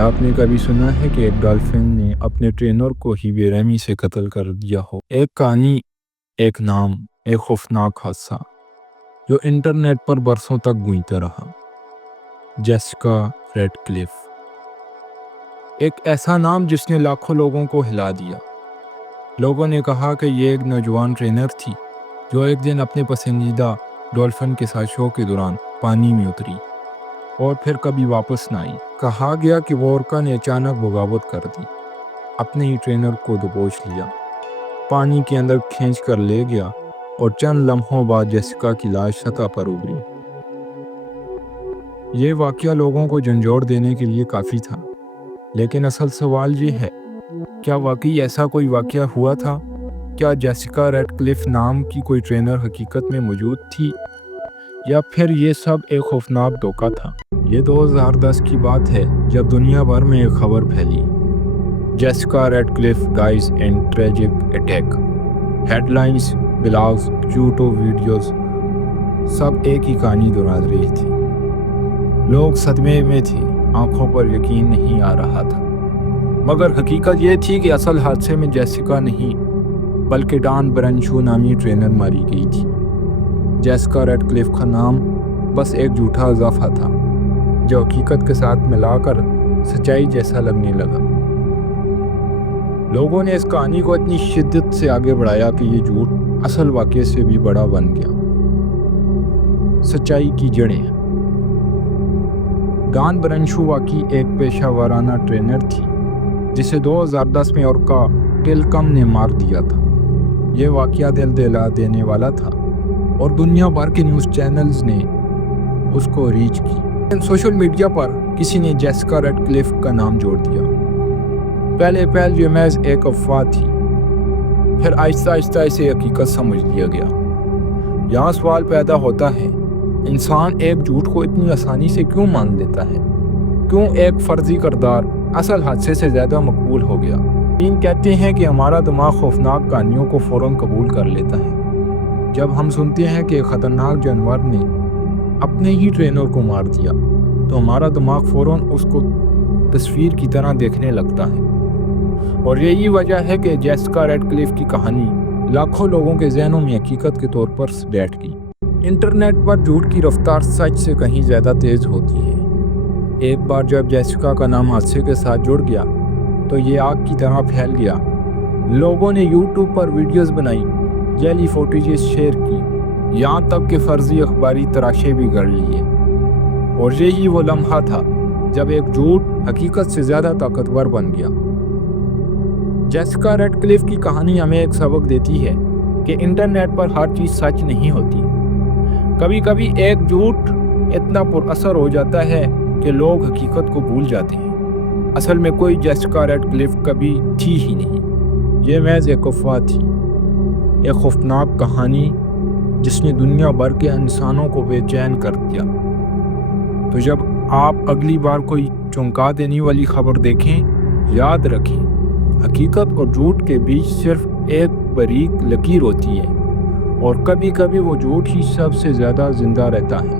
کیا آپ نے کبھی سنا ہے کہ ایک ڈالفن نے اپنے ٹرینر کو ہی بے رحمی سے قتل کر دیا ہو؟ ایک کہانی، ایک نام، ایک خوفناک حادثہ جو انٹرنیٹ پر برسوں تک گونجتا رہا۔ جیسیکا ریڈ کلف، ایک ایسا نام جس نے لاکھوں لوگوں کو ہلا دیا۔ لوگوں نے کہا کہ یہ ایک نوجوان ٹرینر تھی جو ایک دن اپنے پسندیدہ ڈولفن کے ساتھ شو کے دوران پانی میں اتری اور پھر کبھی واپس نہ آئی۔ کہا گیا کہ وہ اورکا نے اچانک بغاوت کر دی، اپنے ہی ٹرینر کو دبوچ لیا، پانی کے اندر کھینچ کر لے گیا اور چند لمحوں بعد جیسیکا کی لاش سطح پر ابھری۔ یہ واقعہ لوگوں کو جھنجھوڑ دینے کے لیے کافی تھا، لیکن اصل سوال یہ ہے، کیا واقعی ایسا کوئی واقعہ ہوا تھا؟ کیا جیسیکا ریڈ کلف نام کی کوئی ٹرینر حقیقت میں موجود تھی، یا پھر یہ سب ایک خوفناک دھوکہ تھا؟ یہ 2010 کی بات ہے جب دنیا بھر میں ایک خبر پھیلی، Jessica Radcliffe dies in tragic attack. Headlines, blogs, YouTube videos, سب ایک ہی کہانی دہرا رہی تھی۔ لوگ صدمے میں تھے، آنکھوں پر یقین نہیں آ رہا تھا، مگر حقیقت یہ تھی کہ اصل حادثے میں جیسیکا نہیں بلکہ ڈان برنشو نامی ٹرینر ماری گئی تھی۔ جیسیکا ریڈ کلف کا نام بس ایک جھوٹا اضافہ تھا جو حقیقت کے ساتھ ملا کر سچائی جیسا لگنے لگا۔ لوگوں نے اس کہانی کو اتنی شدت سے آگے بڑھایا کہ یہ جھوٹ اصل واقعے سے بھی بڑا بن گیا۔ سچائی کی جڑیں۔ ڈان برنشو واقعی ایک پیشہ ورانہ ٹرینر تھی جسے 2010 میں اورکا ٹیلکم نے مار دیا تھا۔ یہ واقعہ دل دہلا دینے والا تھا اور دنیا بھر کے نیوز چینلز نے اس کو ریچ کی، لیکن سوشل میڈیا پر کسی نے جیسیکا ریڈ کلف کا نام جوڑ دیا۔ پہلے یہ محض ایک افواہ تھی، پھر آہستہ آہستہ اسے حقیقت سمجھ لیا گیا۔ یہاں سوال پیدا ہوتا ہے، انسان ایک جھوٹ کو اتنی آسانی سے کیوں مان لیتا ہے؟ کیوں ایک فرضی کردار اصل حادثے سے زیادہ مقبول ہو گیا؟ کہتے ہیں کہ ہمارا دماغ خوفناک کہانیوں کو فوراً قبول کر لیتا ہے۔ جب ہم سنتے ہیں کہ ایک خطرناک جانور نے اپنے ہی ٹرینر کو مار دیا تو ہمارا دماغ فوراً اس کو تصویر کی طرح دیکھنے لگتا ہے، اور یہی وجہ ہے کہ جیسیکا ریڈ کلف کی کہانی لاکھوں لوگوں کے ذہنوں میں حقیقت کے طور پر بیٹھ گئی۔ انٹرنیٹ پر جھوٹ کی رفتار سچ سے کہیں زیادہ تیز ہوتی ہے۔ ایک بار جب جیسیکا کا نام حادثے کے ساتھ جڑ گیا تو یہ آگ کی طرح پھیل گیا۔ لوگوں نے یوٹیوب پر ویڈیوز بنائی، جعلی فوٹیجز شیئر کی، یہاں تک کہ فرضی اخباری تراشے بھی گڑھ لیے، اور یہی وہ لمحہ تھا جب ایک جھوٹ حقیقت سے زیادہ طاقتور بن گیا۔ جیسیکا ریڈ کلف کی کہانی ہمیں ایک سبق دیتی ہے کہ انٹرنیٹ پر ہر چیز سچ نہیں ہوتی۔ کبھی کبھی ایک جھوٹ اتنا پر اثر ہو جاتا ہے کہ لوگ حقیقت کو بھول جاتے ہیں۔ اصل میں کوئی جیسیکا ریڈ کلف کبھی تھی ہی نہیں، یہ محض ایک افواہ تھی، ایک خوفناک کہانی جس نے دنیا بھر کے انسانوں کو بے چین کر دیا۔ تو جب آپ اگلی بار کوئی چونکا دینے والی خبر دیکھیں، یاد رکھیں، حقیقت اور جھوٹ کے بیچ صرف ایک باریک لکیر ہوتی ہے، اور کبھی کبھی وہ جھوٹ ہی سب سے زیادہ زندہ رہتا ہے۔